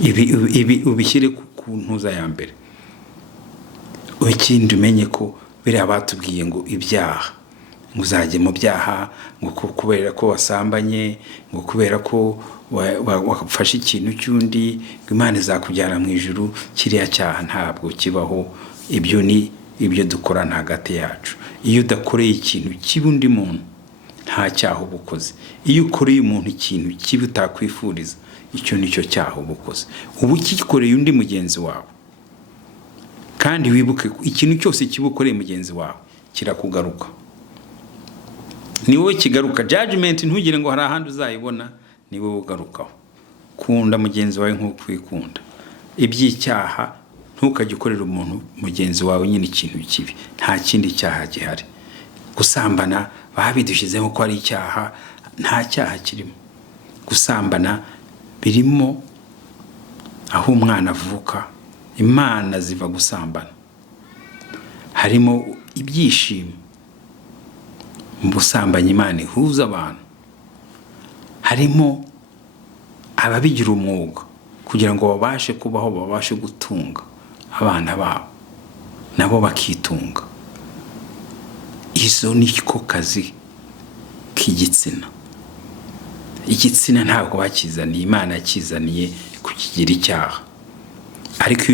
ibi ubishyire ku ntuza ya mbere. Ikindi umenye ko biriya batubwiye ngo ibyaha, ngo uzajye mu byaha, ngo kubera ko wasambanye, ngo kubera ko wafashe ikintu cy'undi, ngo Imana izakujyana mu ijuru. Kiriya cyaha ntabwo kibaho. Ibyo ni ibyo dukora hagati yacu. Iyo udakoreye ikintu kibi undi muntu, nta cyaha uba ukoze. Iyo ukoreye umuntu ikintu kibi utakwifuriza, icyo nicyo cyaha uba ukoze. Ubu ukikoreye undi mugenzi wawe, kandi wibuke ikintu cyose kiba ukoreye mugenzi wawe kirakugaruka. Ni wowe kigaruka. Judgment ntugire ngo hari ahandi uzayibona, ni wowe ugarukaho. Kunda mugenzi wawe nk'uko wikunda. Iby'icyaha ntukajye ukorera umuntu mugenzi wawe nyine ikintu kibi. Nta kindi cyaha gihari. Gusambana babidushyizemo ko ari icyaha, nta cyaha kirimo. Gusambana birimo aho umwana avuka, Imana ziva gusambana. Harimo ibyishimo mu busambanyi Imana ihuza abantu. Harimo ababigira umwuga kugira ngo babashe kubaho, babashe gutunga abana babo, nabo bakitunga. Izo niko kazi k'igitsina. Igitsina ntabwo bakizaniye, Imana yakizaniye kukigira icyaha. Ariko